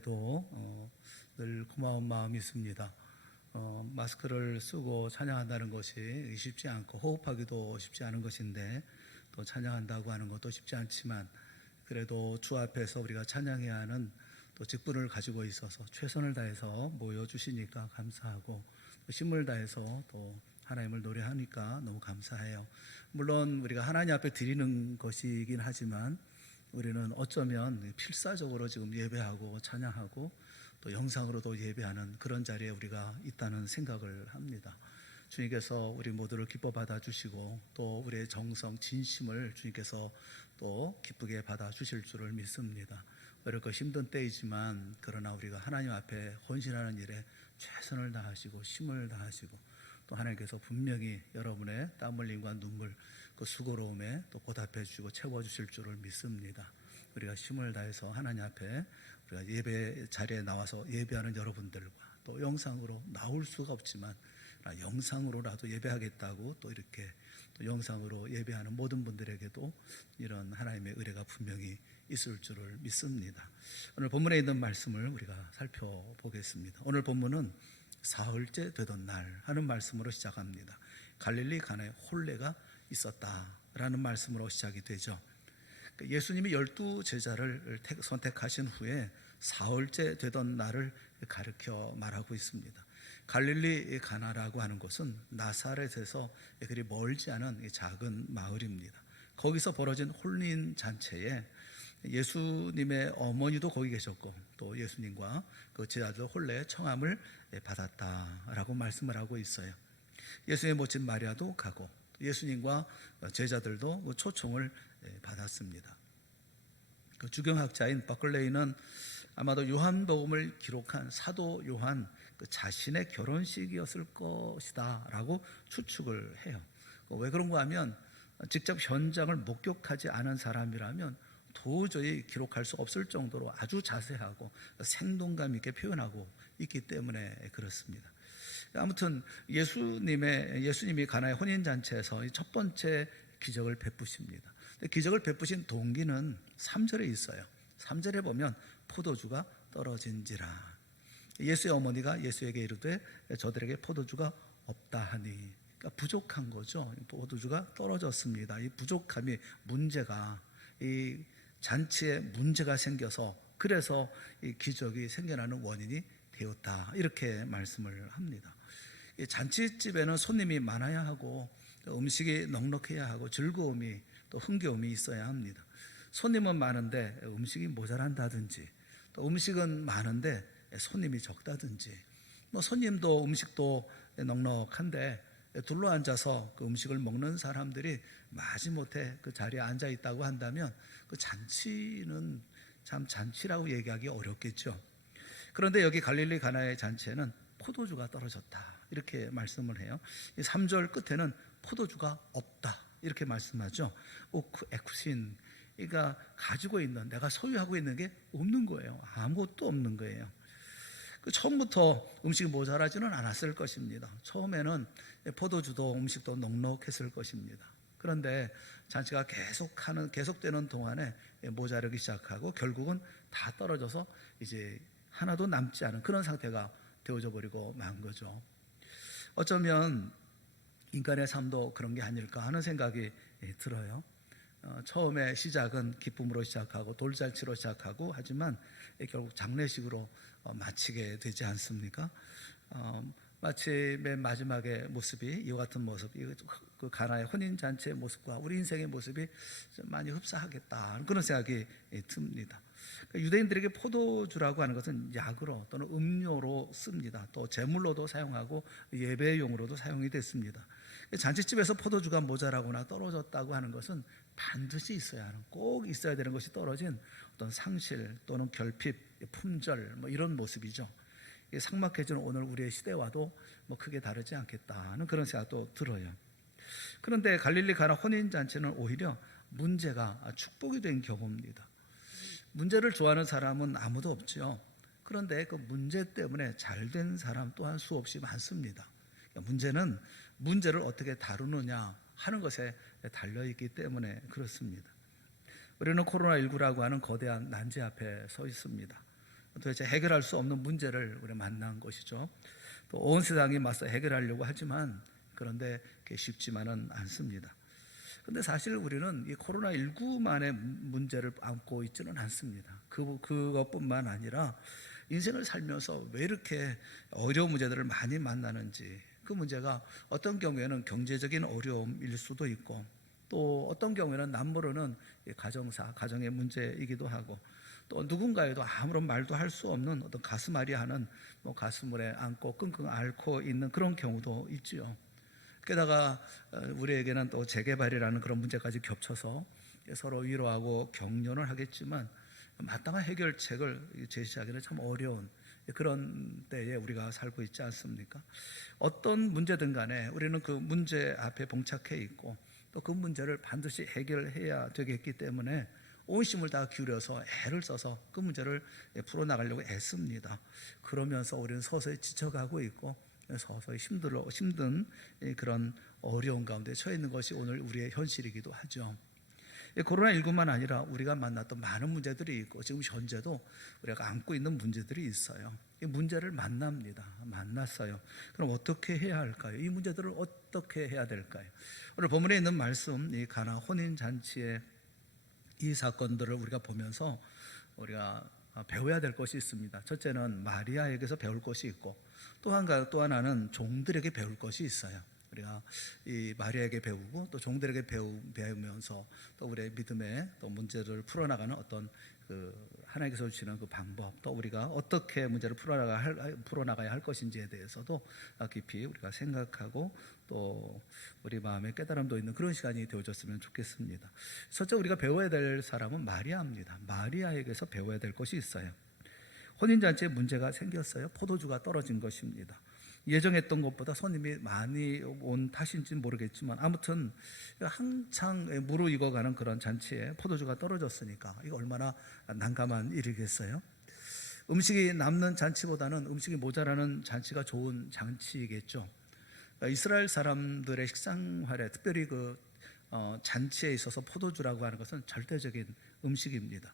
그래도 늘 고마운 마음이 있습니다. 마스크를 쓰고 찬양한다는 것이 쉽지 않고 호흡하기도 쉽지 않은 것인데 또 찬양한다고 하는 것도 쉽지 않지만 그래도 주 앞에서 우리가 찬양해야 하는 또 직분을 가지고 있어서 최선을 다해서 모여주시니까 감사하고 또 힘을 다해서 또 하나님을 노래하니까 너무 감사해요. 물론 우리가 하나님 앞에 드리는 것이긴 하지만 우리는 어쩌면 필사적으로 지금 예배하고 찬양하고 또 영상으로도 예배하는 그런 자리에 우리가 있다는 생각을 합니다. 주님께서 우리 모두를 기뻐 받아주시고 또 우리의 정성, 진심을 주님께서 또 기쁘게 받아주실 줄을 믿습니다. 어렵고 힘든 때이지만 그러나 우리가 하나님 앞에 헌신하는 일에 최선을 다하시고 힘을 다하시고 또 하나님께서 분명히 여러분의 땀 흘림과 눈물 그 수고로움에 또 보답해 주시고 채워주실 줄을 믿습니다. 우리가 힘을 다해서 하나님 앞에 우리가 예배 자리에 나와서 예배하는 여러분들과 또 영상으로 나올 수가 없지만 영상으로라도 예배하겠다고 또 이렇게 또 영상으로 예배하는 모든 분들에게도 이런 하나님의 은혜가 분명히 있을 줄을 믿습니다. 오늘 본문에 있는 말씀을 우리가 살펴보겠습니다. 오늘 본문은 사흘째 되던 날 하는 말씀으로 시작합니다. 갈릴리 가나에 혼례가 있었다라는 말씀으로 시작이 되죠. 예수님이 12제자를 선택하신 후에 사흘째 되던 날을 가르쳐 말하고 있습니다. 갈릴리 가나라고 하는 곳은 나사렛에서 그리 멀지 않은 작은 마을입니다. 거기서 벌어진 혼인 잔치에 예수님의 어머니도 거기 계셨고 또 예수님과 그 제자들 혼례 청함을 받았다라고 말씀을 하고 있어요. 예수님의 모친 마리아도 가고 예수님과 제자들도 그 초청을 받았습니다. 그 주경학자인 버클레이는 아마도 요한복음을 기록한 사도 요한 그 자신의 결혼식이었을 것이다 라고 추측을 해요. 왜 그런가 하면 직접 현장을 목격하지 않은 사람이라면 도저히 기록할 수 없을 정도로 아주 자세하고 생동감 있게 표현하고 있기 때문에 그렇습니다. 아무튼 예수님이 가나의 혼인잔치에서 첫 번째 기적을 베푸십니다. 기적을 베푸신 동기는 3절에 있어요. 3절에 보면 포도주가 떨어진지라. 예수의 어머니가 예수에게 이르되 저들에게 포도주가 없다 하니, 그러니까 부족한 거죠. 포도주가 떨어졌습니다. 이 부족함이 문제가, 이 잔치에 문제가 생겨서 그래서 이 기적이 생겨나는 원인이 되었다 이렇게 말씀을 합니다. 이 잔치집에는 손님이 많아야 하고 음식이 넉넉해야 하고 즐거움이 또 흥겨움이 있어야 합니다. 손님은 많은데 음식이 모자란다든지 또 음식은 많은데 손님이 적다든지 뭐 손님도 음식도 넉넉한데 둘러앉아서 그 음식을 먹는 사람들이 마지못해 그 자리에 앉아 있다고 한다면 그 잔치는 참 잔치라고 얘기하기 어렵겠죠. 그런데 여기 갈릴리 가나의 잔치에는 포도주가 떨어졌다 이렇게 말씀을 해요. 3절 끝에는 포도주가 없다 이렇게 말씀하죠. 오크 에쿠신, 그러니까 가지고 있는, 내가 소유하고 있는 게 없는 거예요. 아무것도 없는 거예요. 처음부터 음식이 모자라지는 않았을 것입니다. 처음에는 포도주도 음식도 넉넉했을 것입니다. 그런데 잔치가 계속되는 동안에 모자르기 시작하고 결국은 다 떨어져서 이제 하나도 남지 않은 그런 상태가 되어져 버리고 만 거죠. 어쩌면 인간의 삶도 그런 게 아닐까 하는 생각이 들어요. 처음에 시작은 기쁨으로 시작하고 돌잔치로 시작하고 하지만 결국 장례식으로 마치게 되지 않습니까? 마치 맨 마지막의 모습이 이와 같은 모습, 그 가나의 혼인잔치의 모습과 우리 인생의 모습이 좀 많이 흡사하겠다 그런 생각이 듭니다. 유대인들에게 포도주라고 하는 것은 약으로 또는 음료로 씁니다. 또 제물로도 사용하고 예배용으로도 사용이 됐습니다. 잔치집에서 포도주가 모자라거나 떨어졌다고 하는 것은 반드시 있어야 하는, 꼭 있어야 되는 것이 떨어진 어떤 상실 또는 결핍, 품절 뭐 이런 모습이죠. 삭막해지는 오늘 우리의 시대와도 뭐 크게 다르지 않겠다는 그런 생각도 들어요. 그런데 갈릴리 가나 혼인잔치는 오히려 문제가 축복이 된 경우입니다. 문제를 좋아하는 사람은 아무도 없죠. 그런데 그 문제 때문에 잘된 사람 또한 수없이 많습니다. 문제는 문제를 어떻게 다루느냐 하는 것에 달려있기 때문에 그렇습니다. 우리는 코로나19라고 하는 거대한 난제 앞에 서 있습니다. 도대체 해결할 수 없는 문제를 우리가 만난 것이죠. 또 온 세상이 맞서 해결하려고 하지만 그런데 그게 쉽지만은 않습니다. 그런데 사실 우리는 이 코로나19만의 문제를 안고 있지는 않습니다. 그것뿐만 아니라 인생을 살면서 왜 이렇게 어려운 문제들을 많이 만나는지, 그 문제가 어떤 경우에는 경제적인 어려움일 수도 있고, 또 어떤 경우에는 남모르는 가정사, 가정의 문제이기도 하고, 또 누군가에도 아무런 말도 할 수 없는 어떤 가슴앓이 하는 가슴을 안고 끙끙 앓고 있는 그런 경우도 있지요. 게다가 우리에게는 또 재개발이라는 그런 문제까지 겹쳐서 서로 위로하고 격려를 하겠지만 마땅한 해결책을 제시하기는 참 어려운 그런 때에 우리가 살고 있지 않습니까? 어떤 문제든 간에 우리는 그 문제 앞에 봉착해 있고 또 그 문제를 반드시 해결해야 되겠기 때문에 온 힘을 다 기울여서 애를 써서 그 문제를 풀어나가려고 애씁니다. 그러면서 우리는 서서히 지쳐가고 있고 서서히 힘든 그런 어려운 가운데 처해 있는 것이 오늘 우리의 현실이기도 하죠. 코로나19만 아니라 우리가 만났던 많은 문제들이 있고 지금 현재도 우리가 안고 있는 문제들이 있어요. 이 문제를 만났어요. 그럼 어떻게 해야 할까요? 이 문제들을 어떻게 해야 될까요? 오늘 본문에 있는 말씀, 이 가나 혼인잔치의 이 사건들을 우리가 보면서 우리가 배워야 될 것이 있습니다. 첫째는 마리아에게서 배울 것이 있고 또 하나는 종들에게 배울 것이 있어요. 우리가 이 마리아에게 배우고 또 종들에게 배우면서 또 우리의 믿음의 또 문제를 풀어나가는 어떤 그 하나님께서 주시는 그 방법, 또 우리가 어떻게 문제를 풀어나가야 할 것인지에 대해서도 깊이 우리가 생각하고 또 우리 마음에 깨달음도 있는 그런 시간이 되어졌으면 좋겠습니다. 첫째 우리가 배워야 될 사람은 마리아입니다. 마리아에게서 배워야 될 것이 있어요. 혼인잔치에 문제가 생겼어요. 포도주가 떨어진 것입니다. 예정했던 것보다 손님이 많이 온 탓인지는 모르겠지만 아무튼 한창 무르익어가는 그런 잔치에 포도주가 떨어졌으니까 이거 얼마나 난감한 일이겠어요. 음식이 남는 잔치보다는 음식이 모자라는 잔치가 좋은 잔치이겠죠. 이스라엘 사람들의 식상활에 특별히 잔치에 있어서 포도주라고 하는 것은 절대적인 음식입니다.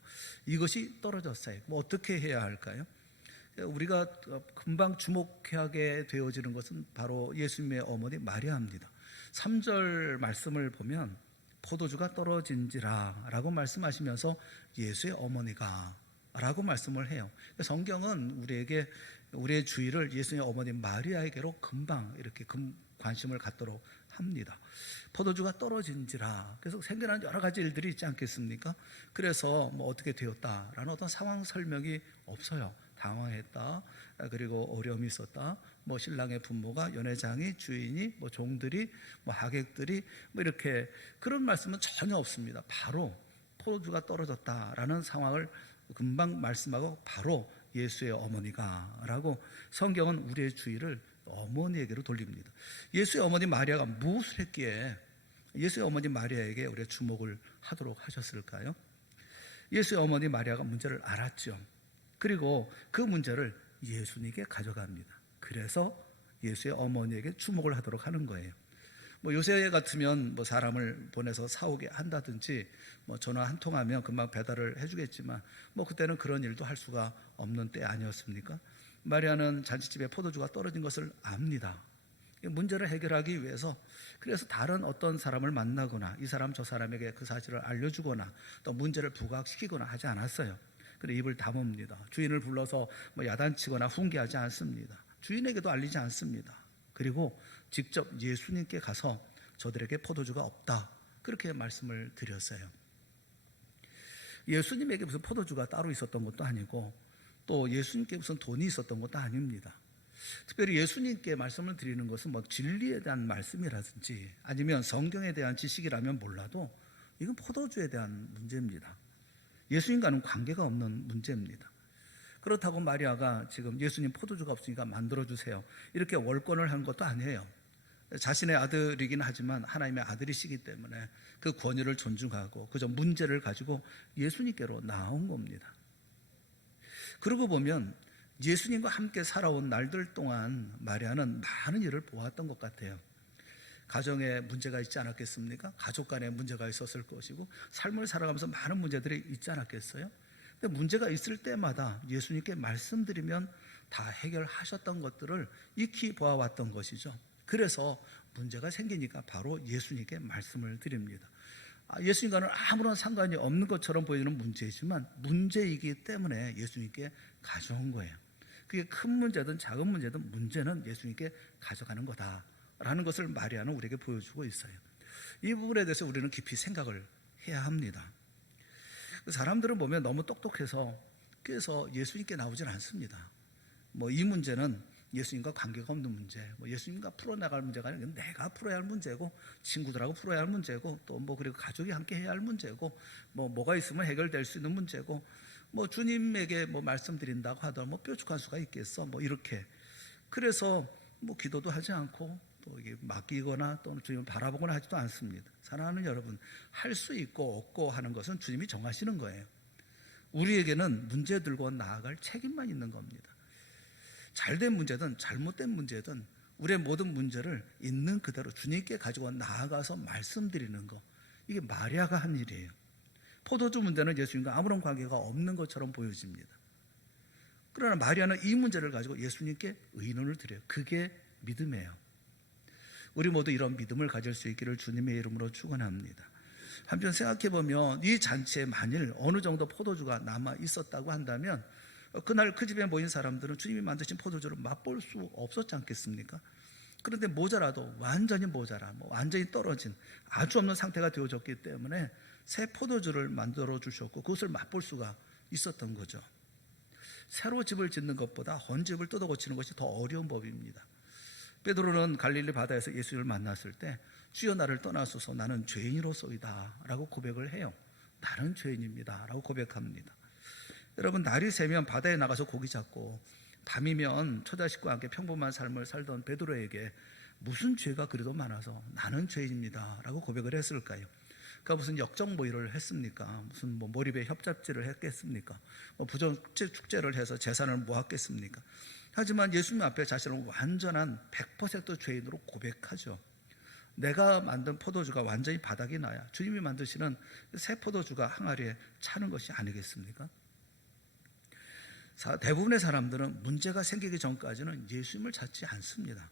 이것이 떨어졌어요. 어떻게 해야 할까요? 우리가 금방 주목하게 되어지는 것은 바로 예수님의 어머니 마리아입니다. 3절 말씀을 보면 포도주가 떨어진지라 라고 말씀하시면서 예수의 어머니가 라고 말씀을 해요. 성경은 우리의 주의를 예수의 어머니 마리아에게로 금방 이렇게 관심을 갖도록 합니다. 포도주가 떨어진지라. 그래서 생겨난 여러 가지 일들이 있지 않겠습니까? 그래서 어떻게 되었다라는 어떤 상황 설명이 없어요. 당황했다, 그리고 어려움이 있었다, 신랑의 부모가, 연회장이, 주인이, 종들이, 하객들이 이렇게 그런 말씀은 전혀 없습니다. 바로 포도주가 떨어졌다라는 상황을 금방 말씀하고 바로 예수의 어머니가 라고 성경은 우리의 주의를 어머니에게로 돌립니다. 예수의 어머니 마리아가 무엇을 했기에 예수의 어머니 마리아에게 우리가 주목을 하도록 하셨을까요? 예수의 어머니 마리아가 문제를 알았죠. 그리고 그 문제를 예수님께 가져갑니다. 그래서 예수의 어머니에게 주목을 하도록 하는 거예요. 요새 같으면 사람을 보내서 사오게 한다든지 전화 한 통하면 금방 배달을 해주겠지만 그때는 그런 일도 할 수가 없는 때 아니었습니까? 마리아는 잔치집에 포도주가 떨어진 것을 압니다. 문제를 해결하기 위해서 그래서 다른 어떤 사람을 만나거나 이 사람 저 사람에게 그 사실을 알려주거나 또 문제를 부각시키거나 하지 않았어요. 그래 입을 다뭅니다. 주인을 불러서 야단치거나 훈계하지 않습니다. 주인에게도 알리지 않습니다. 그리고 직접 예수님께 가서 저들에게 포도주가 없다 그렇게 말씀을 드렸어요. 예수님에게 무슨 포도주가 따로 있었던 것도 아니고 또 예수님께 무슨 돈이 있었던 것도 아닙니다. 특별히 예수님께 말씀을 드리는 것은 진리에 대한 말씀이라든지 아니면 성경에 대한 지식이라면 몰라도 이건 포도주에 대한 문제입니다. 예수님과는 관계가 없는 문제입니다. 그렇다고 마리아가 지금 예수님 포도주가 없으니까 만들어주세요 이렇게 월권을 한 것도 아니에요. 자신의 아들이긴 하지만 하나님의 아들이시기 때문에 그 권위를 존중하고 그저 문제를 가지고 예수님께로 나온 겁니다. 그러고 보면 예수님과 함께 살아온 날들 동안 마리아는 많은 일을 보았던 것 같아요. 가정에 문제가 있지 않았겠습니까? 가족 간에 문제가 있었을 것이고 삶을 살아가면서 많은 문제들이 있지 않았겠어요? 근데 문제가 있을 때마다 예수님께 말씀드리면 다 해결하셨던 것들을 익히 보아왔던 것이죠. 그래서 문제가 생기니까 바로 예수님께 말씀을 드립니다. 예수님과는 아무런 상관이 없는 것처럼 보이는 문제이지만 문제이기 때문에 예수님께 가져온 거예요. 그게 큰 문제든 작은 문제든 문제는 예수님께 가져가는 거다라는 것을 마리아는 우리에게 보여주고 있어요. 이 부분에 대해서 우리는 깊이 생각을 해야 합니다. 사람들은 보면 너무 똑똑해서 그래서 예수님께 나오질 않습니다. 이 문제는 예수님과 관계가 없는 문제, 예수님과 풀어나갈 문제가 아니라 내가 풀어야 할 문제고, 친구들하고 풀어야 할 문제고, 또 그리고 가족이 함께 해야 할 문제고, 뭐가 있으면 해결될 수 있는 문제고, 주님에게 말씀드린다고 하더라도 뾰족한 수가 있겠어, 이렇게. 그래서 기도도 하지 않고 또 이게 맡기거나 또 주님을 바라보거나 하지도 않습니다. 사랑하는 여러분, 할 수 있고 없고 하는 것은 주님이 정하시는 거예요. 우리에게는 문제 들고 나아갈 책임만 있는 겁니다. 잘된 문제든 잘못된 문제든 우리의 모든 문제를 있는 그대로 주님께 가지고 나아가서 말씀드리는 거, 이게 마리아가 한 일이에요. 포도주 문제는 예수님과 아무런 관계가 없는 것처럼 보여집니다. 그러나 마리아는 이 문제를 가지고 예수님께 의논을 드려요. 그게 믿음이에요. 우리 모두 이런 믿음을 가질 수 있기를 주님의 이름으로 축원합니다. 한편 생각해보면 이 잔치에 만일 어느 정도 포도주가 남아 있었다고 한다면 그날 그 집에 모인 사람들은 주님이 만드신 포도주를 맛볼 수 없었지 않겠습니까? 그런데 모자라도 완전히 모자라, 완전히 떨어진 아주 없는 상태가 되어졌기 때문에 새 포도주를 만들어 주셨고 그것을 맛볼 수가 있었던 거죠. 새로 집을 짓는 것보다 헌 집을 뜯어 고치는 것이 더 어려운 법입니다. 베드로는 갈릴리 바다에서 예수를 만났을 때 주여 나를 떠나소서 나는 죄인으로소이다 라고 고백을 해요. 나는 죄인입니다 라고 고백합니다. 여러분, 날이 새면 바다에 나가서 고기 잡고 밤이면 처자식과 함께 평범한 삶을 살던 베드로에게 무슨 죄가 그래도 많아서 나는 죄인입니다 라고 고백을 했을까요? 그러니까 무슨 역적 모의를 했습니까? 무슨 몰입에 협잡질을 했겠습니까? 부정축제를 해서 재산을 모았겠습니까? 하지만 예수님 앞에 자신을 완전한 100% 죄인으로 고백하죠. 내가 만든 포도주가 완전히 바닥이 나야 주님이 만드시는 새 포도주가 항아리에 차는 것이 아니겠습니까? 대부분의 사람들은 문제가 생기기 전까지는 예수님을 찾지 않습니다.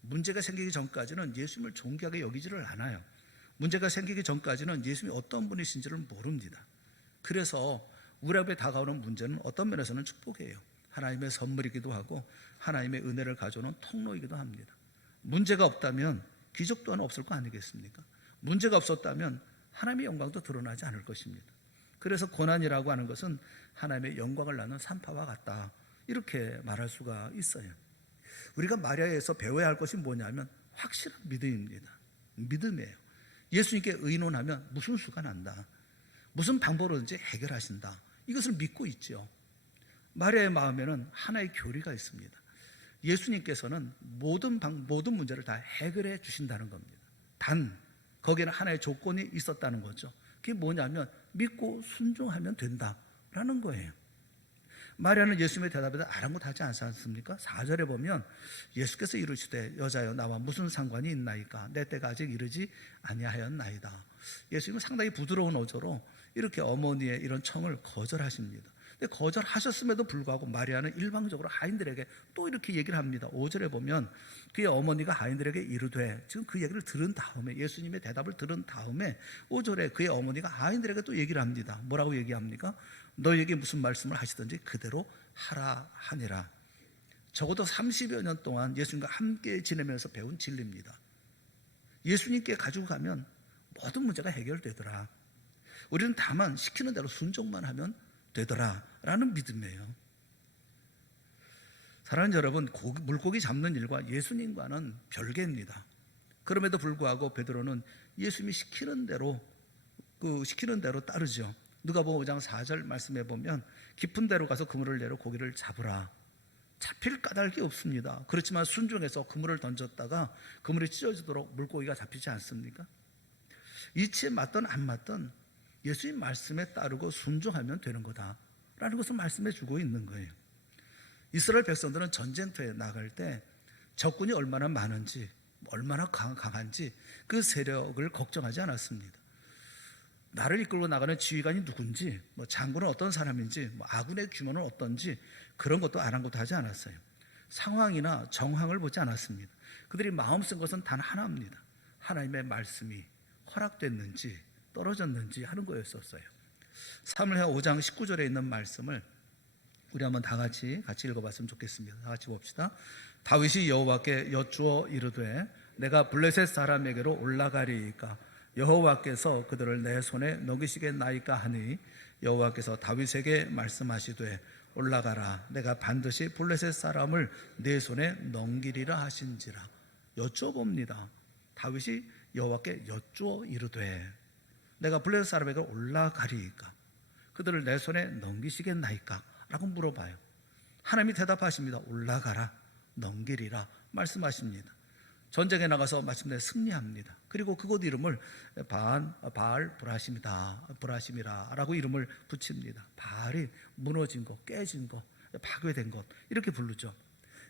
문제가 생기기 전까지는 예수님을 존귀하게 여기지를 않아요. 문제가 생기기 전까지는 예수님이 어떤 분이신지를 모릅니다. 그래서 우리 앞에 다가오는 문제는 어떤 면에서는 축복이에요. 하나님의 선물이기도 하고 하나님의 은혜를 가져오는 통로이기도 합니다. 문제가 없다면 기적 또한 없을 거 아니겠습니까? 문제가 없었다면 하나님의 영광도 드러나지 않을 것입니다. 그래서 고난이라고 하는 것은 하나님의 영광을 낳는 산파와 같다, 이렇게 말할 수가 있어요. 우리가 마리아에서 배워야 할 것이 뭐냐면 확실한 믿음입니다. 믿음이에요. 예수님께 의논하면 무슨 수가 난다, 무슨 방법으로든지 해결하신다, 이것을 믿고 있죠. 마리아의 마음에는 하나의 교리가 있습니다. 예수님께서는 모든 문제를 다 해결해 주신다는 겁니다. 단 거기에는 하나의 조건이 있었다는 거죠. 그게 뭐냐면 믿고 순종하면 된다라는 거예요. 마리아는 예수님의 대답에 아랑곳하지 않지 않습니까? 4절에 보면 예수께서 이르시되 여자여 나와 무슨 상관이 있나이까 내 때가 아직 이르지 아니하였나이다. 예수님은 상당히 부드러운 어조로 이렇게 어머니의 이런 청을 거절하십니다. 근데 거절하셨음에도 불구하고 마리아는 일방적으로 하인들에게 또 이렇게 얘기를 합니다. 5절에 보면 그의 어머니가 하인들에게 이르되, 지금 그 얘기를 들은 다음에, 예수님의 대답을 들은 다음에 5절에 그의 어머니가 하인들에게 또 얘기를 합니다. 뭐라고 얘기합니까? 너에게 무슨 말씀을 하시든지 그대로 하라 하니라. 적어도 30여 년 동안 예수님과 함께 지내면서 배운 진리입니다. 예수님께 가지고 가면 모든 문제가 해결되더라. 우리는 다만 시키는 대로 순종만 하면 되더라 라는 믿음이에요. 사랑하는 여러분, 물고기 잡는 일과 예수님과는 별개입니다. 그럼에도 불구하고 베드로는 예수님이 시키는 대로 따르죠. 누가복음 5장 4절 말씀해 보면 깊은 데로 가서 그물을 내려 고기를 잡으라. 잡힐 까닭이 없습니다. 그렇지만 순종해서 그물을 던졌다가 그물이 찢어지도록 물고기가 잡히지 않습니까? 이치에 맞든 안 맞든 예수님 말씀에 따르고 순종하면 되는 거다라는 것을 말씀해 주고 있는 거예요. 이스라엘 백성들은 전쟁터에 나갈 때 적군이 얼마나 많은지, 얼마나 강한지 그 세력을 걱정하지 않았습니다. 나를 이끌고 나가는 지휘관이 누군지, 장군은 어떤 사람인지, 아군의 규모는 어떤지 그런 것도 아랑곳 하지 않았어요. 상황이나 정황을 보지 않았습니다. 그들이 마음 쓴 것은 단 하나입니다. 하나님의 말씀이 허락됐는지 떨어졌는지 하는 거였었어요. 사무엘하 5장 19절에 있는 말씀을 우리 한번 다 같이 읽어봤으면 좋겠습니다. 다 같이 봅시다. 다윗이 여호와께 여쭈어 이르되 내가 블레셋 사람에게로 올라가리이까 여호와께서 그들을 내 손에 넘기시겠나이까 하니 여호와께서 다윗에게 말씀하시되 올라가라 내가 반드시 블레셋 사람을 내 손에 넘기리라 하신지라. 여쭤봅니다. 다윗이 여호와께 여쭈어 이르되 내가 블레셋 사람에게 올라가리이까 그들을 내 손에 넘기시겠나이까 라고 물어봐요. 하나님이 대답하십니다. 올라가라 넘기리라 말씀하십니다. 전쟁에 나가서 마침내 승리합니다. 그리고 그곳 이름을 바알 브라심이라 라고 이름을 붙입니다. 바알이 무너진 것, 깨진 것, 파괴된 것 이렇게 부르죠.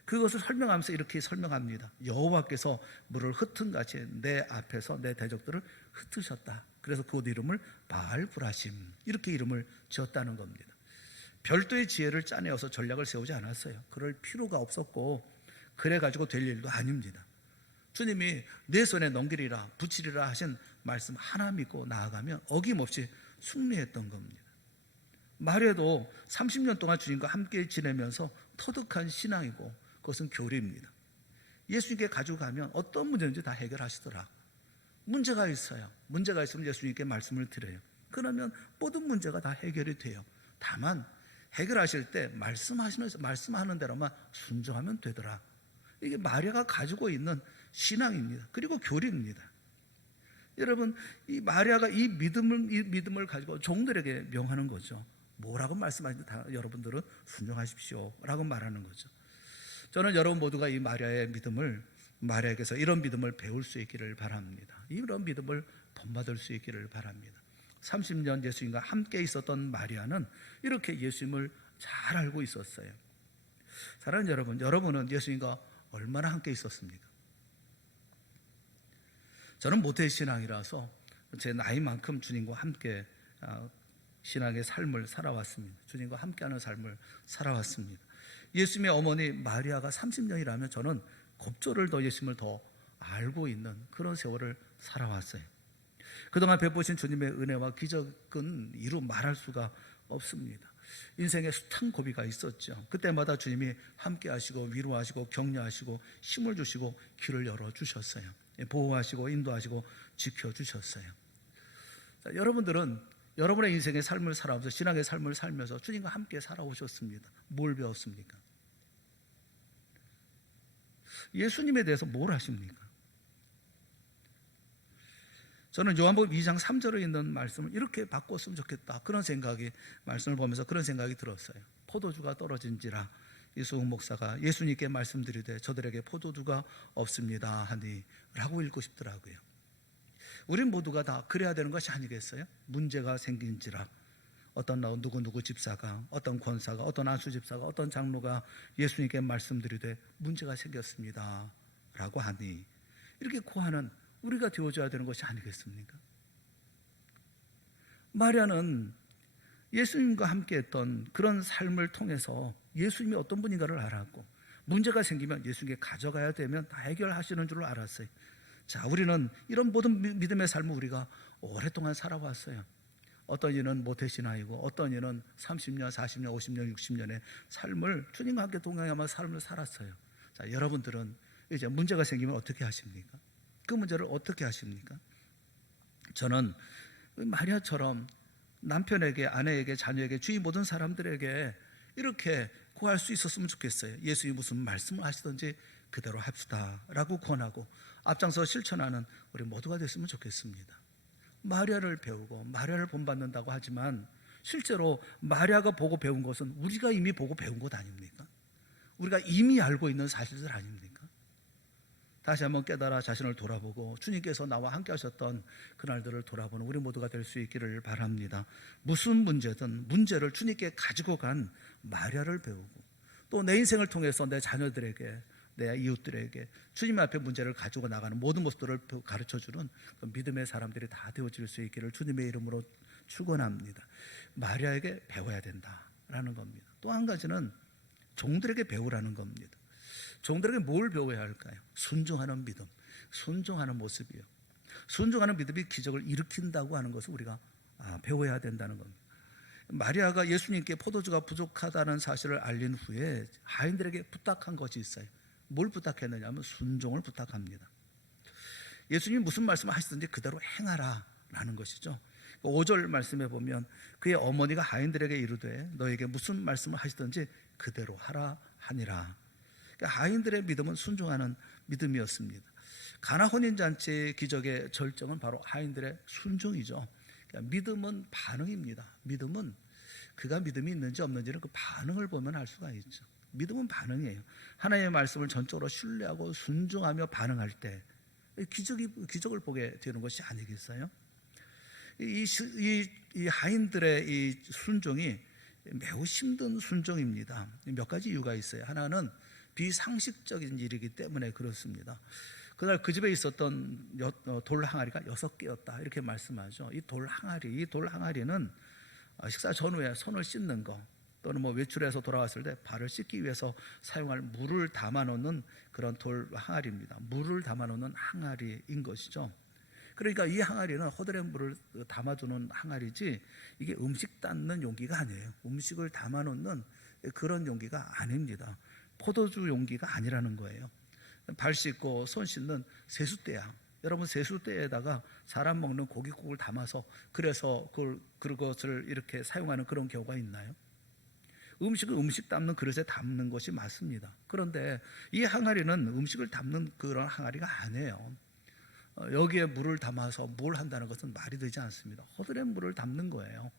그것을 설명하면서 이렇게 설명합니다. 여호와께서 물을 흩은 같이 내 앞에서 내 대적들을 흩으셨다. 그래서 그곳 이름을 바알 브라심 이렇게 이름을 지었다는 겁니다. 별도의 지혜를 짜내어서 전략을 세우지 않았어요. 그럴 필요가 없었고 그래가지고 될 일도 아닙니다. 주님이 내 손에 넘기리라 붙이리라 하신 말씀 하나 믿고 나아가면 어김없이 승리했던 겁니다. 마리아도 30년 동안 주님과 함께 지내면서 터득한 신앙이고 그것은 교리입니다. 예수님께 가지고 가면 어떤 문제인지 다 해결하시더라. 문제가 있어요. 문제가 있으면 예수님께 말씀을 드려요. 그러면 모든 문제가 다 해결이 돼요. 다만 해결하실 때 말씀하는 대로만 순종하면 되더라. 이게 마리아가 가지고 있는 신앙입니다. 그리고 교리입니다. 여러분, 이 마리아가 이 믿음을 가지고 종들에게 명하는 거죠. 뭐라고 말씀하시는지 다 여러분들은 순종하십시오 라고 말하는 거죠. 저는 여러분 모두가 이 마리아에게서 이런 믿음을 배울 수 있기를 바랍니다. 이런 믿음을 본받을 수 있기를 바랍니다. 30년 예수님과 함께 있었던 마리아는 이렇게 예수님을 잘 알고 있었어요. 사랑하는 여러분, 여러분은 예수님과 얼마나 함께 있었습니까? 저는 모태신앙이라서 제 나이만큼 주님과 함께 신앙의 삶을 살아왔습니다. 주님과 함께하는 삶을 살아왔습니다. 예수님의 어머니 마리아가 30년이라면 저는 겁조를 더 예수님을 더 알고 있는 그런 세월을 살아왔어요. 그동안 베푸신 주님의 은혜와 기적은 이루 말할 수가 없습니다. 인생에 숱한 고비가 있었죠. 그때마다 주님이 함께 하시고 위로하시고 격려하시고 힘을 주시고 길을 열어주셨어요. 보호하시고 인도하시고 지켜주셨어요. 자, 여러분들은 여러분의 인생의 삶을 살아오면서 신앙의 삶을 살면서 주님과 함께 살아오셨습니다. 뭘 배웠습니까? 예수님에 대해서 뭘 아십니까? 저는 요한복음 2장 3절에 있는 말씀을 이렇게 바꿨으면 좋겠다. 그런 생각이 말씀을 보면서 그런 생각이 들었어요. 포도주가 떨어진지라 이수흥 목사가 예수님께 말씀드리되 저들에게 포도주가 없습니다 하니 라고 읽고 싶더라고요. 우린 모두가 다 그래야 되는 것이 아니겠어요? 문제가 생긴지라 어떤 누구 집사가 어떤 권사가 어떤 안수 집사가 어떤 장로가 예수님께 말씀드리되 문제가 생겼습니다 라고 하니 이렇게 고하는 우리가 되어줘야 되는 것이 아니겠습니까? 마리아는 예수님과 함께했던 그런 삶을 통해서 예수님이 어떤 분인가를 알았고 문제가 생기면 예수님께 가져가야 되면 다 해결하시는 줄을 알았어요. 자, 우리는 이런 모든 믿음의 삶을 우리가 오랫동안 살아왔어요. 어떤 이는 모태신앙이고 어떤 이는 30년, 40년, 50년, 60년의 삶을 주님과 함께 동행하며 삶을 살았어요. 자, 여러분들은 이제 문제가 생기면 어떻게 하십니까? 그 문제를 어떻게 하십니까? 저는 마리아처럼 남편에게, 아내에게, 자녀에게, 주위 모든 사람들에게 이렇게 구할 수 있었으면 좋겠어요. 예수님이 무슨 말씀을 하시든지 그대로 합시다 라고 권하고 앞장서 실천하는 우리 모두가 됐으면 좋겠습니다. 마리아를 배우고 마리아를 본받는다고 하지만 실제로 마리아가 보고 배운 것은 우리가 이미 보고 배운 것 아닙니까? 우리가 이미 알고 있는 사실들 아닙니까? 다시 한번 깨달아 자신을 돌아보고 주님께서 나와 함께 하셨던 그날들을 돌아보는 우리 모두가 될 수 있기를 바랍니다. 무슨 문제든 문제를 주님께 가지고 간 마리아를 배우고 또 내 인생을 통해서 내 자녀들에게 내 이웃들에게 주님 앞에 문제를 가지고 나가는 모든 모습들을 가르쳐주는 그 믿음의 사람들이 다 되어질 수 있기를 주님의 이름으로 축원합니다. 마리아에게 배워야 된다라는 겁니다. 또 한 가지는 종들에게 배우라는 겁니다. 종들에게 뭘 배워야 할까요? 순종하는 믿음, 순종하는 모습이요. 순종하는 믿음이 기적을 일으킨다고 하는 것을 우리가 배워야 된다는 겁니다. 마리아가 예수님께 포도주가 부족하다는 사실을 알린 후에 하인들에게 부탁한 것이 있어요. 뭘 부탁했느냐 하면 순종을 부탁합니다. 예수님이 무슨 말씀을 하시든지 그대로 행하라 라는 것이죠. 5절 말씀에 보면 그의 어머니가 하인들에게 이르되 너에게 무슨 말씀을 하시든지 그대로 하라 하니라. 그러니까 하인들의 믿음은 순종하는 믿음이었습니다. 가나 혼인잔치 기적의 절정은 바로 하인들의 순종이죠. 그러니까 믿음은 반응입니다. 믿음은 그가 믿음이 있는지 없는지는 그 반응을 보면 알 수가 있죠. 믿음은 반응이에요. 하나님의 말씀을 전적으로 신뢰하고 순종하며 반응할 때 기적을 보게 되는 것이 아니겠어요? 이 하인들의 이 순종이 매우 힘든 순종입니다. 몇 가지 이유가 있어요. 하나는 비상식적인 일이기 때문에 그렇습니다. 그날 그 집에 있었던 돌 항아리가 6개였다 이렇게 말씀하죠. 이 돌 항아리는 식사 전후에 손을 씻는 거 또는 뭐 외출해서 돌아왔을 때 발을 씻기 위해서 사용할 물을 담아놓는 그런 돌 항아리입니다. 물을 담아놓는 항아리인 것이죠. 그러니까 이 항아리는 허들의 물을 담아두는 항아리지 이게 음식 담는 용기가 아니에요. 음식을 담아놓는 그런 용기가 아닙니다. 포도주 용기가 아니라는 거예요. 발 씻고 손 씻는 세숫대야. 여러분 세숫대에다가 사람 먹는 고깃국을 담아서 그래서 그것을 이렇게 사용하는 그런 경우가 있나요? 음식을 음식 담는 그릇에 담는 것이 맞습니다. 그런데 이 항아리는 음식을 담는 그런 항아리가 아니에요. 여기에 물을 담아서 뭘 한다는 것은 말이 되지 않습니다. 허들의 물을 담는 거예요.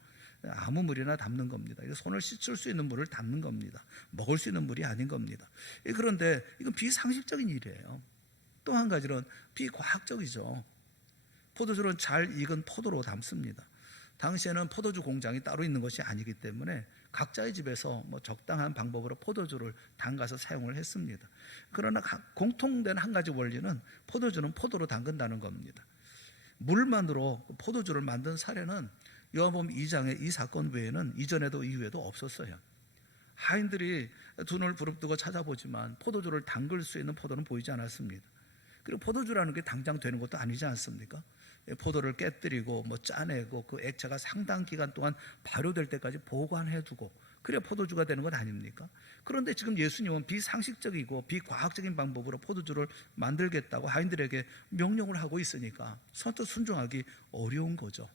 아무 물이나 담는 겁니다. 손을 씻을 수 있는 물을 담는 겁니다. 먹을 수 있는 물이 아닌 겁니다. 그런데 이건 비상식적인 일이에요. 또 한 가지는 비과학적이죠. 포도주는 잘 익은 포도로 담습니다. 당시에는 포도주 공장이 따로 있는 것이 아니기 때문에 각자의 집에서 적당한 방법으로 포도주를 담가서 사용을 했습니다. 그러나 공통된 한 가지 원리는 포도주는 포도로 담근다는 겁니다. 물만으로 포도주를 만든 사례는 요한복음 2장의 이 사건 외에는 이전에도 이후에도 없었어요. 하인들이 두 눈을 부릅뜨고 찾아보지만 포도주를 담글 수 있는 포도는 보이지 않았습니다. 그리고 포도주라는 게 당장 되는 것도 아니지 않습니까? 포도를 깨뜨리고 짜내고 그 액체가 상당 기간 동안 발효될 때까지 보관해두고 그래야 포도주가 되는 것 아닙니까? 그런데 지금 예수님은 비상식적이고 비과학적인 방법으로 포도주를 만들겠다고 하인들에게 명령을 하고 있으니까 선뜻 순종하기 어려운 거죠.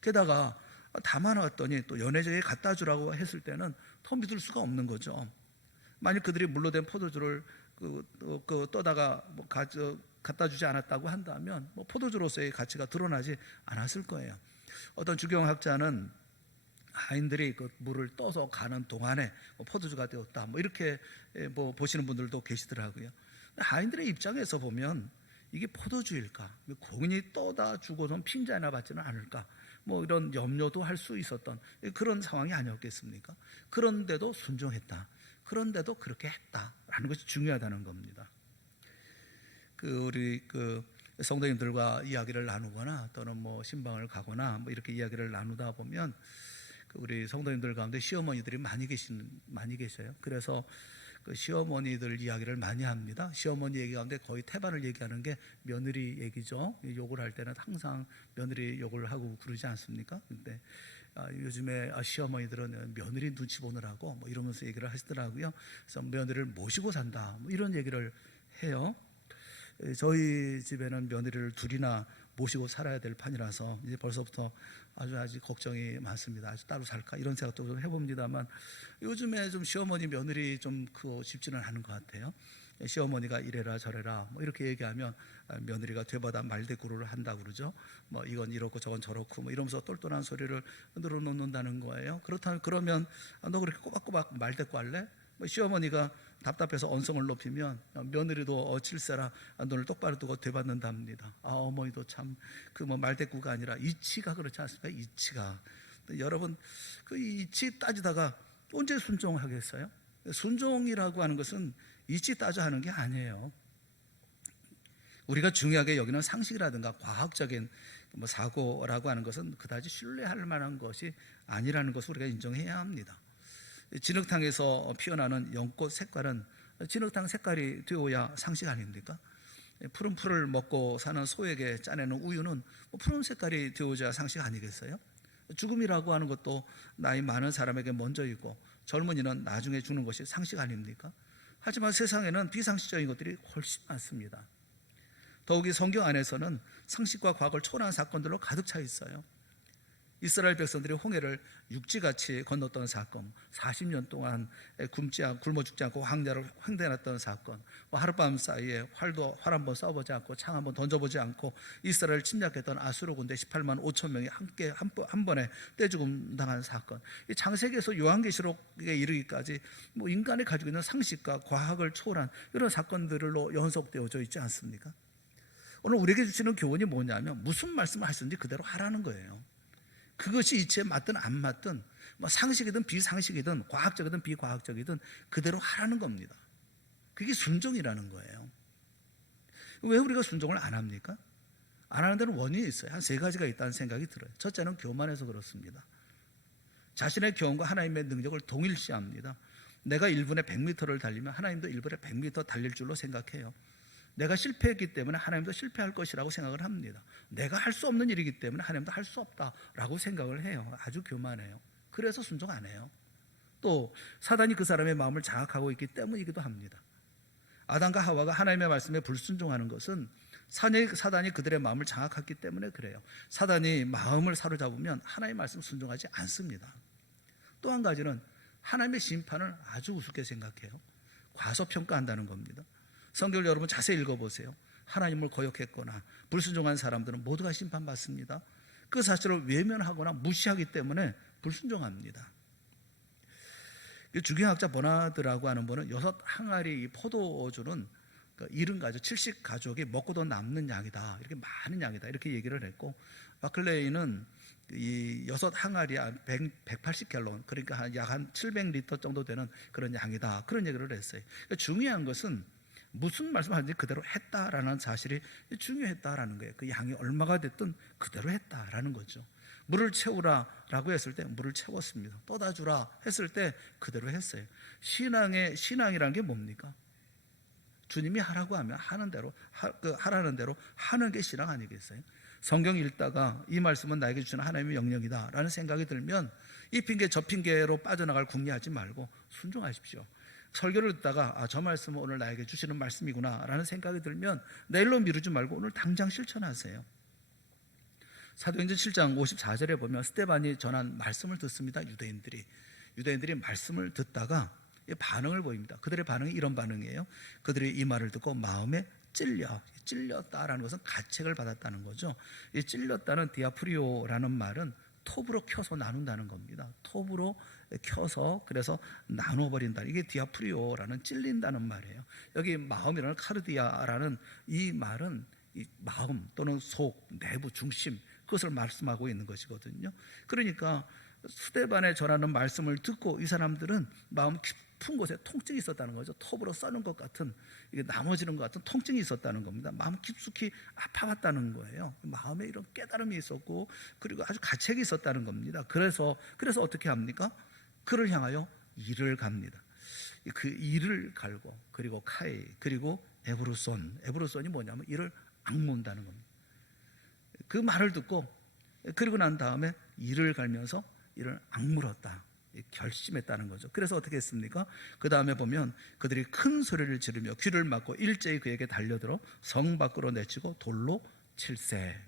게다가 담아놨더니 또 연회장에 갖다 주라고 했을 때는 더 믿을 수가 없는 거죠. 만약 그들이 물로 된 포도주를 떠다가 갖다 주지 않았다고 한다면 포도주로서의 가치가 드러나지 않았을 거예요. 어떤 주경학자는 하인들이 그 물을 떠서 가는 동안에 포도주가 되었다 이렇게 보시는 분들도 계시더라고요. 하인들의 입장에서 보면 이게 포도주일까? 공인이 떠다 주고선 핀잔이나 받지는 않을까? 이런 염려도 할 수 있었던 그런 상황이 아니었겠습니까? 그런데도 순종했다. 그런데도 그렇게 했다라는 것이 중요하다는 겁니다. 우리 성도님들과 이야기를 나누거나 또는 신방을 가거나 이렇게 이야기를 나누다 보면 우리 성도님들 가운데 시어머니들이 많이 계셔요. 그래서 그 시어머니들 이야기를 많이 합니다. 시어머니 얘기 가운데 거의 태반을 얘기하는 게 며느리 얘기죠. 욕을 할 때는 항상 며느리 욕을 하고 그러지 않습니까? 근데 요즘에 시어머니들은 며느리 눈치 보느라고 이러면서 얘기를 하시더라고요. 그래서 며느리를 모시고 산다 이런 얘기를 해요. 저희 집에는 며느리를 둘이나 모시고 살아야 될 판이라서 이제 벌써부터 아주 걱정이 많습니다. 아주 따로 살까 이런 생각도 좀 해봅니다만 요즘에 좀 시어머니 며느리 좀 그거 쉽지는 않은 것 같아요. 시어머니가 이래라 저래라 이렇게 얘기하면 며느리가 되받아 말대꾸를 한다고 그러죠. 이건 이렇고 저건 저렇고 이러면서 똘똘한 소리를 늘어놓는다는 거예요. 그러면 너 그렇게 꼬박꼬박 말대꾸 할래? 시어머니가 답답해서 언성을 높이면 며느리도 어칠세라 눈을 똑바로 뜨고 되받는답니다. 어머니도 참 말대꾸가 아니라 이치가 그렇지 않습니까? 이치가. 여러분 그 이치 따지다가 언제 순종하겠어요? 순종이라고 하는 것은 이치 따져 하는 게 아니에요. 우리가 중요하게 여기는 상식이라든가 과학적인 사고라고 하는 것은 그다지 신뢰할 만한 것이 아니라는 것을 우리가 인정해야 합니다. 진흙탕에서 피어나는 연꽃 색깔은 진흙탕 색깔이 되어야 상식 아닙니까? 푸른 풀을 먹고 사는 소에게 짜내는 우유는 푸른 색깔이 되어야 상식 아니겠어요? 죽음이라고 하는 것도 나이 많은 사람에게 먼저 있고 젊은이는 나중에 죽는 것이 상식 아닙니까? 하지만 세상에는 비상식적인 것들이 훨씬 많습니다. 더욱이 성경 안에서는 상식과 과학을 초월한 사건들로 가득 차 있어요. 이스라엘 백성들이 홍해를 육지같이 건넜던 사건, 40년 동안 굶어 죽지 않고 황야를 횡단했던 사건, 하룻밤 사이에 활 한번 쏴보지 않고 창 한번 던져보지 않고 이스라엘을 침략했던 아수르 군대 18만 5천 명이 함께 한 번에 떼죽음 당한 사건, 이 창세기에서 요한계시록에 이르기까지 인간이 가지고 있는 상식과 과학을 초월한 이런 사건들로 연속되어져 있지 않습니까? 오늘 우리에게 주시는 교훈이 뭐냐면 무슨 말씀을 하시는지 그대로 하라는 거예요. 그것이 이치에 맞든 안 맞든 상식이든 비상식이든 과학적이든 비과학적이든 그대로 하라는 겁니다. 그게 순종이라는 거예요. 왜 우리가 순종을 안 합니까? 안 하는 데는 원인이 있어요. 한 3가지가 있다는 생각이 들어요. 첫째는 교만해서 그렇습니다. 자신의 경험과 하나님의 능력을 동일시합니다. 내가 1분에 100m를 달리면 하나님도 1분에 100m 달릴 줄로 생각해요. 내가 실패했기 때문에 하나님도 실패할 것이라고 생각을 합니다. 내가 할 수 없는 일이기 때문에 하나님도 할 수 없다라고 생각을 해요. 아주 교만해요. 그래서 순종 안 해요. 또 사단이 그 사람의 마음을 장악하고 있기 때문이기도 합니다. 아담과 하와가 하나님의 말씀에 불순종하는 것은 사단이 그들의 마음을 장악했기 때문에 그래요. 사단이 마음을 사로잡으면 하나님의 말씀 순종하지 않습니다. 또 한 가지는 하나님의 심판을 아주 우습게 생각해요. 과소평가한다는 겁니다. 성경을 여러분 자세히 읽어보세요. 하나님을 거역했거나 불순종한 사람들은 모두가 심판받습니다. 그 사실을 외면하거나 무시하기 때문에 불순종합니다. 주경학자 버나드라고 하는 분은 6항아리 포도주는 70가족, 70가족이 먹고도 남는 양이다. 이렇게 많은 양이다. 이렇게 얘기를 했고, 바클레이는 이 6항아리 180갤론, 그러니까 약 한 700리터 정도 되는 그런 양이다. 그런 얘기를 했어요. 그러니까 중요한 것은 무슨 말씀하는지 그대로 했다라는 사실이 중요했다라는 거예요. 그 양이 얼마가 됐든 그대로 했다라는 거죠. 물을 채우라라고 했을 때 물을 채웠습니다. 떠다 주라 했을 때 그대로 했어요. 신앙이라는 게 뭡니까? 주님이 하라고 하면 하는 대로 하라는 대로 하는 게 신앙 아니겠어요? 성경 읽다가 이 말씀은 나에게 주시는 하나님의 영역이다 라는 생각이 들면 이 핑계 저 핑계로 빠져나갈 궁리하지 말고 순종하십시오. 설교를 듣다가 저 말씀은 오늘 나에게 주시는 말씀이구나 라는 생각이 들면 내일로 미루지 말고 오늘 당장 실천하세요. 사도행전 7장 54절에 보면 스데반이 전한 말씀을 듣습니다. 유대인들이 말씀을 듣다가 반응을 보입니다. 그들의 반응이 이런 반응이에요. 그들이 이 말을 듣고 마음에 찔렸다라는 것은 가책을 받았다는 거죠. 이 찔렸다는 디아프리오라는 말은 톱으로 켜서 나눈다는 겁니다. 톱으로 켜서 그래서 나눠버린다. 이게 디아프리오라는 찔린다는 말이에요. 여기 마음이라는 카르디아라는 이 말은 이 마음 또는 속, 내부, 중심 그것을 말씀하고 있는 것이거든요. 그러니까 스데반에 전하는 말씀을 듣고 이 사람들은 마음 깊은 곳에 통증이 있었다는 거죠. 톱으로 써는 것 같은, 이게 나머지는 것 같은 통증이 있었다는 겁니다. 마음 깊숙이 아파갔다는 거예요. 마음에 이런 깨달음이 있었고 그리고 아주 가책이 있었다는 겁니다. 그래서 어떻게 합니까? 그를 향하여 이를 갑니다. 그 이를 갈고 그리고 카이 그리고 에브루손이 뭐냐면 이를 악문다는 겁니다. 그 말을 듣고 그리고 난 다음에 이를 갈면서 이를 악물었다. 결심했다는 거죠. 그래서 어떻게 했습니까? 그 다음에 보면 그들이 큰 소리를 지르며 귀를 막고 일제히 그에게 달려들어 성 밖으로 내치고 돌로 칠세.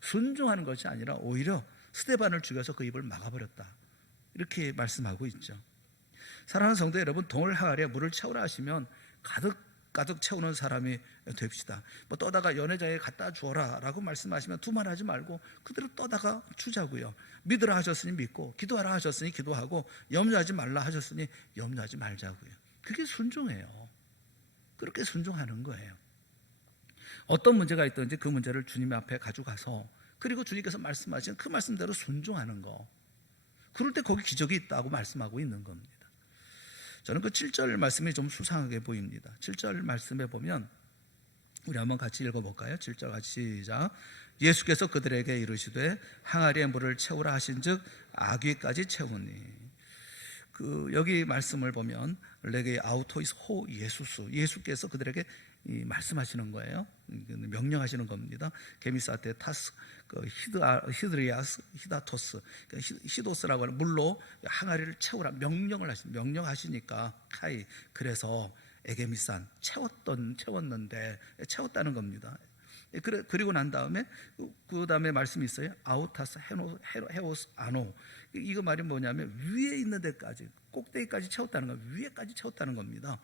순종하는 것이 아니라 오히려 스데반을 죽여서 그 입을 막아버렸다. 이렇게 말씀하고 있죠. 사랑하는 성도 여러분, 동을 항아리에 물을 채우라 하시면 가득 채우는 사람이 됩시다. 떠다가 연회장에 갖다 주어라 라고 말씀하시면 두말하지 말고 그대로 떠다가 주자고요. 믿으라 하셨으니 믿고 기도하라 하셨으니 기도하고 염려하지 말라 하셨으니 염려하지 말자고요. 그게 순종이에요. 그렇게 순종하는 거예요. 어떤 문제가 있든지 그 문제를 주님 앞에 가져가서 그리고 주님께서 말씀하신 그 말씀대로 순종하는 거. 그럴 때 거기 기적이 있다고 말씀하고 있는 겁니다. 저는 그 7절 말씀이 좀 수상하게 보입니다. 7절 말씀에 보면 우리 한번 같이 읽어볼까요? 7절 같이 시작. 예수께서 그들에게 이르시되 항아리에 물을 채우라 하신즉 아귀까지 채우니. 여기 말씀을 보면 레게 아우토이스 호 예수스, 예수께서 그들에게 말씀하시는 거예요. 명령하시는 겁니다. 게미사테 타스, 히드리아스, 히다토스, 히도스라고 하는 물로 항아리를 채우라 명령하시니까 카이, 그래서 에게미산 채웠는데 채웠다는 겁니다. 그리고 난 다음에 그 다음에 말씀이 있어요. 아우타스 헤오스 아노. 이거 말이 뭐냐면 위에 있는 데까지, 꼭대기까지 채웠다는 거, 위에까지 채웠다는 겁니다.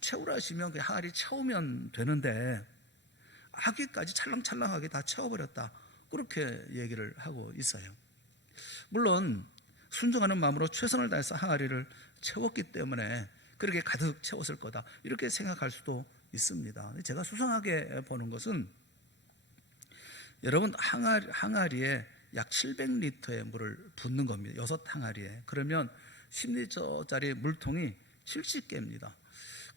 채우라 하시면 그 항아리 채우면 되는데 아기까지 찰랑찰랑하게 다 채워버렸다, 그렇게 얘기를 하고 있어요. 물론 순종하는 마음으로 최선을 다해서 항아리를 채웠기 때문에 그렇게 가득 채웠을 거다, 이렇게 생각할 수도 있습니다. 제가 수상하게 보는 것은 여러분, 항아리에 약 700리터의 물을 붓는 겁니다. 6항아리에. 그러면 10리터짜리 물통이 70개입니다.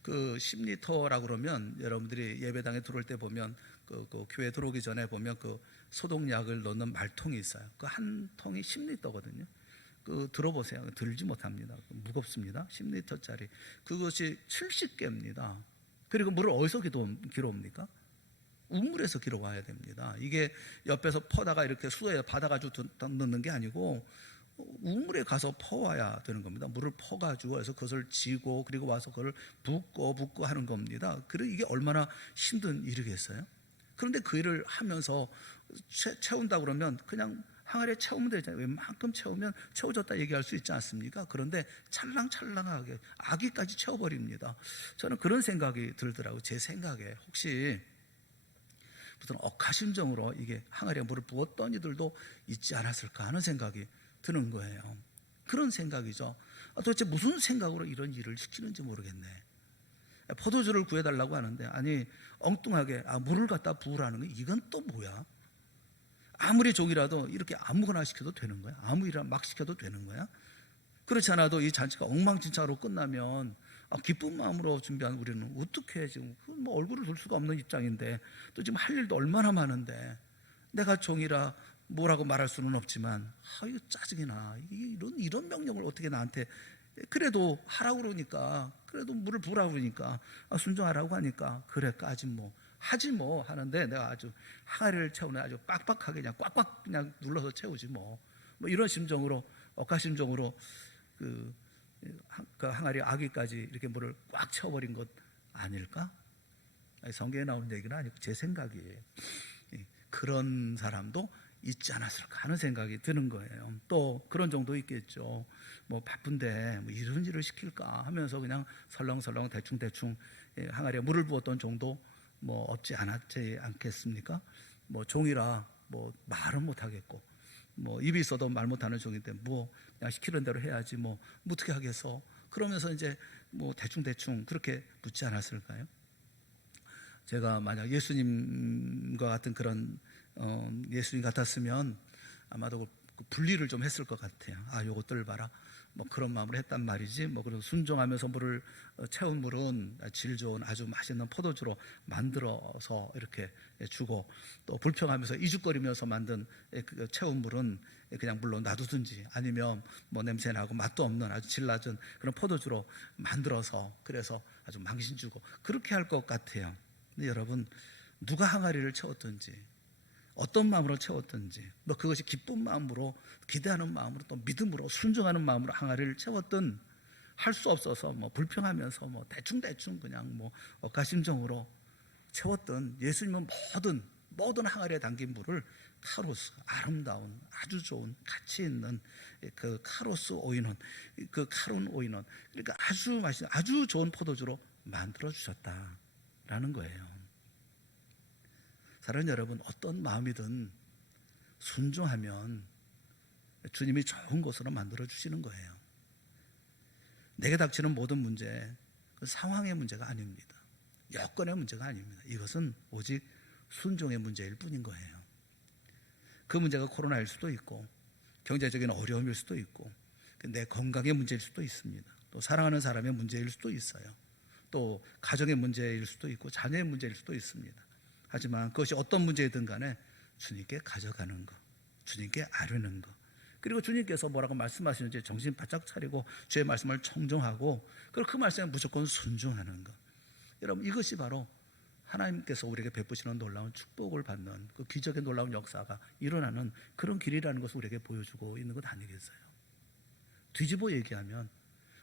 그 10리터라고 그러면 여러분들이 예배당에 들어올 때 보면 그 교회 들어오기 전에 보면 그 소독약을 넣는 말통이 있어요. 그 한 통이 10리터거든요. 들어보세요. 들지 못합니다. 무겁습니다. 10리터짜리. 그것이 70개입니다. 그리고 물을 어디서 길어옵니까? 우물에서 길어와야 됩니다. 이게 옆에서 퍼다가 이렇게 수도에 받아가지고 넣는 게 아니고 우물에 가서 퍼와야 되는 겁니다. 물을 퍼가지고 해서 그것을 지고 그리고 와서 그걸 붓고 하는 겁니다. 그리고 이게 얼마나 힘든 일이겠어요? 그런데 그 일을 하면서 채운다 그러면 그냥 항아리에 채우면 되잖아요. 웬만큼 채우면 채워졌다 얘기할 수 있지 않습니까? 그런데 찰랑찰랑하게 아기까지 채워버립니다. 저는 그런 생각이 들더라고요. 제 생각에 혹시 무슨 억하심정으로 이게 항아리에 물을 부었던 이들도 있지 않았을까 하는 생각이 드는 거예요. 그런 생각이죠. 도대체 무슨 생각으로 이런 일을 시키는지 모르겠네. 포도주를 구해달라고 하는데 아니 엉뚱하게 물을 갖다 부으라는 거, 이건 또 뭐야? 아무리 종이라도 이렇게 아무거나 시켜도 되는 거야? 아무 일이나 막 시켜도 되는 거야? 그렇지 않아도 이 잔치가 엉망진창으로 끝나면 기쁜 마음으로 준비한 우리는 어떻게 지금 뭐 얼굴을 둘 수가 없는 입장인데 또 지금 할 일도 얼마나 많은데 내가 종이라 뭐라고 말할 수는 없지만 이거 짜증이 나. 이런 명령을 어떻게 나한테, 그래도 하라고 그러니까, 그래도 물을 부으라고 그러니까 순종하라고 하니까 그래까지 뭐 하지 뭐 하는데 내가 아주 항아리를 채우네 아주 빡빡하게 그냥 꽉꽉 그냥 눌러서 채우지 뭐 이런 심정으로, 억하심정으로 그 항아리 아기까지 이렇게 물을 꽉 채워버린 것 아닐까? 성경에 나오는 얘기는 아니고 제 생각이에요. 그런 사람도 있지 않았을까 하는 생각이 드는 거예요. 또 그런 정도 있겠죠. 뭐 바쁜데 뭐 이런 일을 시킬까 하면서 그냥 설렁설렁 대충 항아리에 물을 부었던 정도 뭐 없지 않겠습니까? 뭐 종이라 뭐 말은 못 하겠고 뭐 입이 있어도 말 못하는 종인데 뭐 그냥 시키는 대로 해야지 뭐 어떻게 하겠어? 그러면서 이제 뭐 대충 그렇게 묻지 않았을까요? 제가 만약 예수님과 같은 그런 예수님 같았으면 아마도 그 분리를 좀 했을 것 같아요. 요것들 봐라. 뭐 그런 마음으로 했단 말이지. 뭐 그래서 순종하면서 물을 채운 물은 질 좋은 아주 맛있는 포도주로 만들어서 이렇게 주고, 또 불평하면서 이죽거리면서 만든 그 채운 물은 그냥 물로 놔두든지 아니면 뭐 냄새 나고 맛도 없는 아주 질 낮은 그런 포도주로 만들어서 그래서 아주 망신 주고 그렇게 할 것 같아요. 근데 여러분, 누가 항아리를 채웠든지 어떤 마음으로 채웠든지 뭐 그것이 기쁜 마음으로, 기대하는 마음으로, 또 믿음으로 순종하는 마음으로 항아리를 채웠든 할 수 없어서 뭐 불평하면서 뭐 대충 그냥 뭐 억가심정으로 채웠든 예수님은 모든 항아리에 담긴 물을 카로스, 아름다운 아주 좋은 가치 있는 그 카로스 오인원, 그 카론 오인원, 그러니까 아주 맛있는 아주 좋은 포도주로 만들어 주셨다라는 거예요. 사랑하는 여러분, 어떤 마음이든 순종하면 주님이 좋은 것으로 만들어 주시는 거예요. 내게 닥치는 모든 문제, 그 상황의 문제가 아닙니다. 여건의 문제가 아닙니다. 이것은 오직 순종의 문제일 뿐인 거예요. 그 문제가 코로나일 수도 있고 경제적인 어려움일 수도 있고 내 건강의 문제일 수도 있습니다. 또 사랑하는 사람의 문제일 수도 있어요. 또 가정의 문제일 수도 있고 자녀의 문제일 수도 있습니다. 하지만 그것이 어떤 문제이든 간에 주님께 가져가는 것, 주님께 아뢰는 것, 그리고 주님께서 뭐라고 말씀하시는지 정신 바짝 차리고 주의 말씀을 청정하고 그리고 그 말씀에 무조건 순종하는 것. 여러분, 이것이 바로 하나님께서 우리에게 베푸시는 놀라운 축복을 받는 그 기적의 놀라운 역사가 일어나는 그런 길이라는 것을 우리에게 보여주고 있는 것 아니겠어요? 뒤집어 얘기하면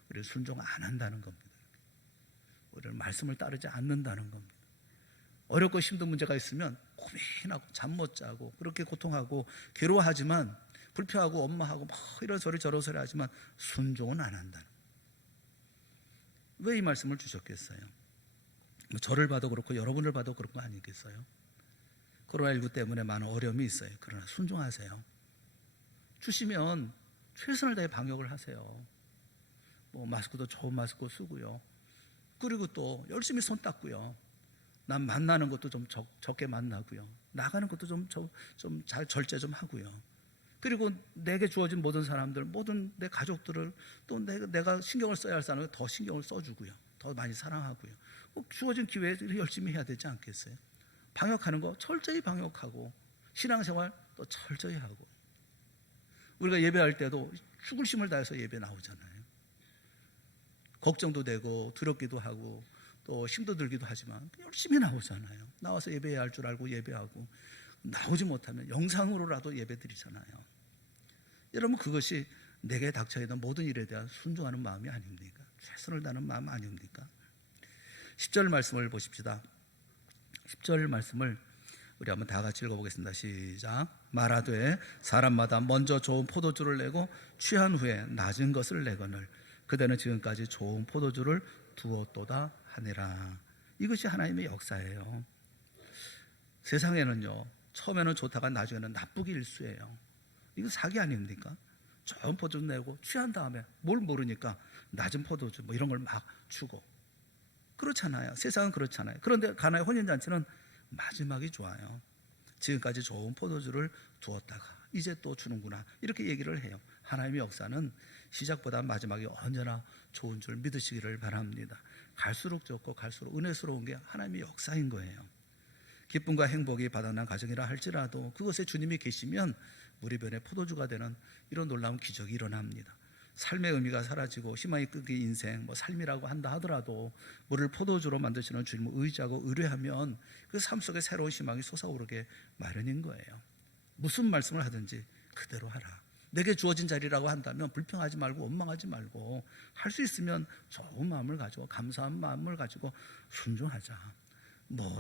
우리를 순종 안 한다는 겁니다. 우리를 말씀을 따르지 않는다는 겁니다. 어렵고 힘든 문제가 있으면 고민하고 잠 못 자고 그렇게 고통하고 괴로워하지만 불평하고 엄마하고 막 이런 소리 저런 소리 하지만 순종은 안 한다. 왜 이 말씀을 주셨겠어요? 저를 봐도 그렇고 여러분을 봐도 그런 거 아니겠어요? 코로나19 때문에 많은 어려움이 있어요. 그러나 순종하세요. 주시면 최선을 다해 방역을 하세요. 마스크도 좋은 마스크 쓰고요. 그리고 또 열심히 손 닦고요. 남 만나는 것도 좀 적게 만나고요. 나가는 것도 좀 잘 절제 좀 하고요. 그리고 내게 주어진 모든 사람들, 모든 내 가족들을 또 내가 신경을 써야 할 사람을 더 신경을 써주고요. 더 많이 사랑하고요. 주어진 기회에 열심히 해야 되지 않겠어요? 방역하는 거 철저히 방역하고 신앙생활 또 철저히 하고 우리가 예배할 때도 죽을 힘을 다해서 예배 나오잖아요. 걱정도 되고 두렵기도 하고 또 힘도 들기도 하지만 열심히 나오잖아요. 나와서 예배해야 할 줄 알고 예배하고 나오지 못하면 영상으로라도 예배 드리잖아요. 여러분, 그것이 내게 닥쳐있는 모든 일에 대한 순종하는 마음이 아닙니까? 최선을 다하는 마음 아닙니까? 10절 말씀을 보십시다. 10절 말씀을 우리 한번 다 같이 읽어보겠습니다. 시작. 말하되 사람마다 먼저 좋은 포도주를 내고 취한 후에 낮은 것을 내거늘 그대는 지금까지 좋은 포도주를 두었도다 하니라. 이것이 하나님의 역사예요. 세상에는요, 처음에는 좋다가 나중에는 나쁘게 일수예요. 이거 사기 아닙니까? 좋은 포도주 내고 취한 다음에 뭘 모르니까 낮은 포도주 이런 걸 막 주고 그렇잖아요. 세상은 그렇잖아요. 그런데 가나의 혼인잔치는 마지막이 좋아요. 지금까지 좋은 포도주를 두었다가 이제 또 주는구나 이렇게 얘기를 해요. 하나님의 역사는 시작보다 마지막이 언제나 좋은 줄 믿으시기를 바랍니다. 갈수록 좋고 갈수록 은혜스러운 게 하나님의 역사인 거예요. 기쁨과 행복이 바닥난 가정이라 할지라도 그것에 주님이 계시면 우리 변의 포도주가 되는 이런 놀라운 기적이 일어납니다. 삶의 의미가 사라지고 희망이 끊긴 인생, 삶이라고 한다 하더라도 물을 포도주로 만드시는 주님을 의지하고 의뢰하면 그 삶 속에 새로운 희망이 솟아오르게 마련인 거예요. 무슨 말씀을 하든지 그대로 하라. 내게 주어진 자리라고 한다면 불평하지 말고 원망하지 말고 할 수 있으면 좋은 마음을 가지고 감사한 마음을 가지고 순종하자.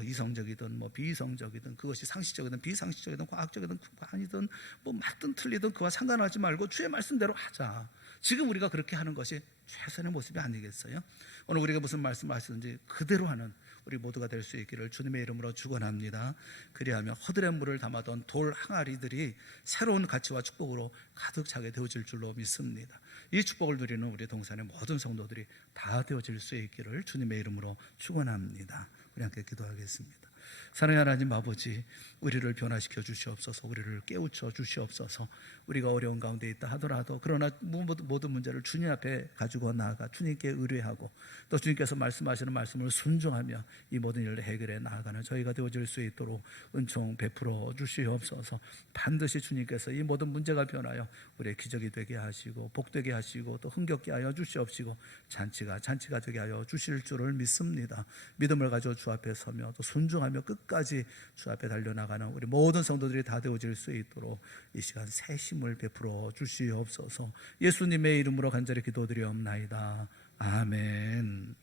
이성적이든 비이성적이든 그것이 상식적이든 비상식적이든 과학적이든 아니든 맞든 틀리든 그와 상관하지 말고 주의 말씀대로 하자. 지금 우리가 그렇게 하는 것이 최선의 모습이 아니겠어요? 오늘 우리가 무슨 말씀하시든지 그대로 하는 우리 모두가 될 수 있기를 주님의 이름으로 축원합니다. 그리하면 허들의 물을 담아던 돌 항아리들이 새로운 가치와 축복으로 가득 차게 되어질 줄로 믿습니다. 이 축복을 누리는 우리 동산의 모든 성도들이 다 되어질 수 있기를 주님의 이름으로 축원합니다. 우리 함께 기도하겠습니다. 사랑하는 하나님 아버지, 우리를 변화시켜 주시옵소서. 우리를 깨우쳐 주시옵소서. 우리가 어려운 가운데 있다 하더라도 그러나 모든 문제를 주님 앞에 가지고 나아가 주님께 의뢰하고 또 주님께서 말씀하시는 말씀을 순종하며 이 모든 일을 해결해 나아가는 저희가 되어질 수 있도록 은총 베풀어 주시옵소서. 반드시 주님께서 이 모든 문제가 변하여 우리의 기적이 되게 하시고 복되게 하시고 또 흥겹게 하여 주시옵시고 잔치가 되게 하여 주실 줄을 믿습니다. 믿음을 가지고 주 앞에 서며 또 순종하며 끝까지 주 앞에 달려나가는 우리 모든 성도들이 다 되어질 수 있도록 이 시간 새 힘을 베풀어 주시옵소서. 예수님의 이름으로 간절히 기도드리옵나이다. 아멘.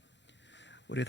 우리